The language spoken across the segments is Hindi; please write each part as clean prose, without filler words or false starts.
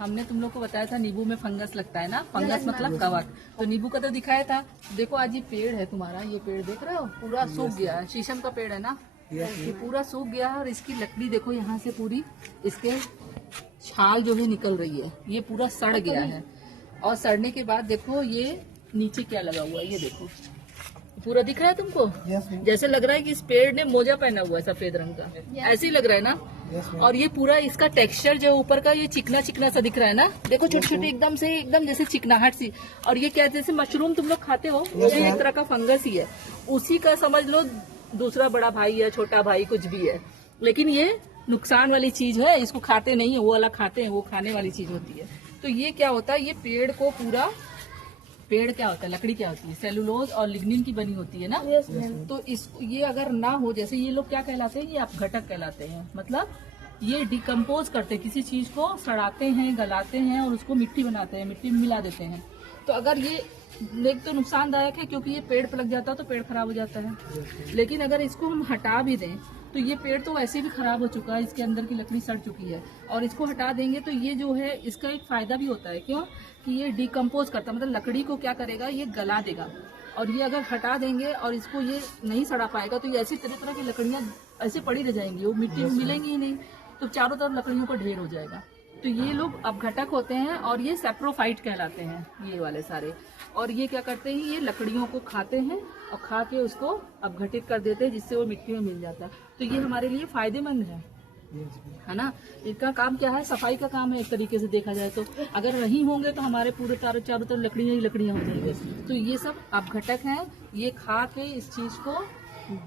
हमने तुम लोग को बताया था नींबू में फंगस लगता है ना, फंगस मतलब कवक। तो नींबू का तो दिखाया था। देखो आज ये पेड़ है तुम्हारा, ये पेड़ देख रहे हो पूरा सूख गया है, शीशम का पेड़ है ना, ये पूरा सूख गया है। और इसकी लकड़ी देखो यहाँ से पूरी इसके छाल जो है निकल रही है, ये पूरा सड़ गया है। और सड़ने के बाद देखो ये नीचे क्या लगा हुआ है, ये देखो पूरा दिख रहा है तुमको। जैसे लग रहा है कि इस पेड़ ने मोजा पहना हुआ है सफेद रंग का, ऐसे ही लग रहा है ना। और ये पूरा इसका टेक्सचर जो ऊपर का ये चिकना चिकना सा दिख रहा है ना, देखो छोटी छोटी एकदम से, एकदम जैसे चिकनाहट सी। और ये क्या, जैसे मशरूम तुम लोग खाते हो, ये एक तरह का फंगस ही है, उसी का समझ लो दूसरा बड़ा भाई है, छोटा भाई कुछ भी है। लेकिन ये नुकसान वाली चीज है, इसको खाते नहीं है, वो वाला खाते हैं, वो खाने वाली चीज होती है। तो ये क्या होता है, ये पेड़ को पूरा, पेड़ क्या होता है, लकड़ी क्या होती है, सेलुलोज और लिग्निन की बनी होती है ना। तो इस ये अगर ना हो, जैसे ये लोग क्या कहलाते हैं, ये अपघटक कहलाते हैं। मतलब ये डिकम्पोज करते हैं, किसी चीज को सड़ाते हैं, गलाते हैं और उसको मिट्टी बनाते हैं, मिट्टी में मिला देते हैं। तो अगर ये एक तो नुकसानदायक है क्योंकि ये पेड़ पर लग जाता है तो पेड़ खराब हो जाता है। लेकिन अगर इसको हम हटा भी दें तो ये पेड़ तो वैसे भी खराब हो चुका है, इसके अंदर की लकड़ी सड़ चुकी है, और इसको हटा देंगे तो ये जो है इसका एक फायदा भी होता है। क्यों कि ये डिकम्पोज करता है, मतलब लकड़ी को क्या करेगा, ये गला देगा। और ये अगर हटा देंगे और इसको ये नहीं सड़ा पाएगा तो ये ऐसी तरह तरह की लकड़ियां ऐसे पड़ी रह जाएंगी, वो मिट्टी में मिलेंगी ही नहीं, तो चारों तरफ लकड़ियों का ढेर हो जाएगा। तो ये लोग अपघटक होते हैं और ये सैप्रोफाइट कहलाते हैं, ये वाले सारे। और ये क्या करते हैं, ये लकड़ियों को खाते हैं और खा के उसको अपघटित कर देते हैं, जिससे वो मिट्टी में मिल जाता है। तो ये हमारे लिए फायदेमंद है ना। इनका काम क्या है, सफाई का काम है एक तरीके से देखा जाए तो। अगर नहीं होंगे तो हमारे पूरे चारों तरफ लकड़ियां ही लकड़ियां हो जाएंगी। तो ये सब अपघटक हैं, ये खा के इस चीज को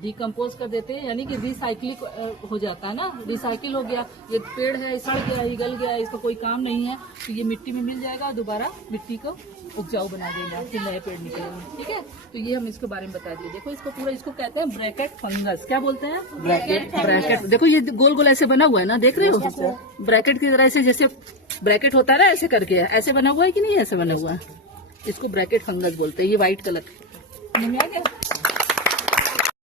डिकम्पोज कर देते हैं, यानी कि रिसाइकिल हो जाता है ना, रिसाइकिल हो गया। ये पेड़ है, सड़ गया, ये गल गया, इसका कोई काम नहीं है, तो ये मिट्टी में मिल जाएगा, दोबारा मिट्टी को उपजाऊ बना देगा, फिर नए पेड़ निकलेंगे। ठीक है, तो ये हम इसके बारे में बता दिए। देखो इसको पूरा, इसको कहते हैं ब्रैकेट फंगस। क्या बोलते हैं, ब्रैकेट। देखो ये गोल गोल ऐसे बना हुआ है ना, देख रहे हो, ब्रैकेट की तरह से, जैसे ब्रैकेट होता है ना ऐसे करके, ऐसे बना हुआ है कि नहीं, ऐसे बना हुआ है, इसको ब्रैकेट फंगस बोलते हैं। ये व्हाइट कलर में आ गया।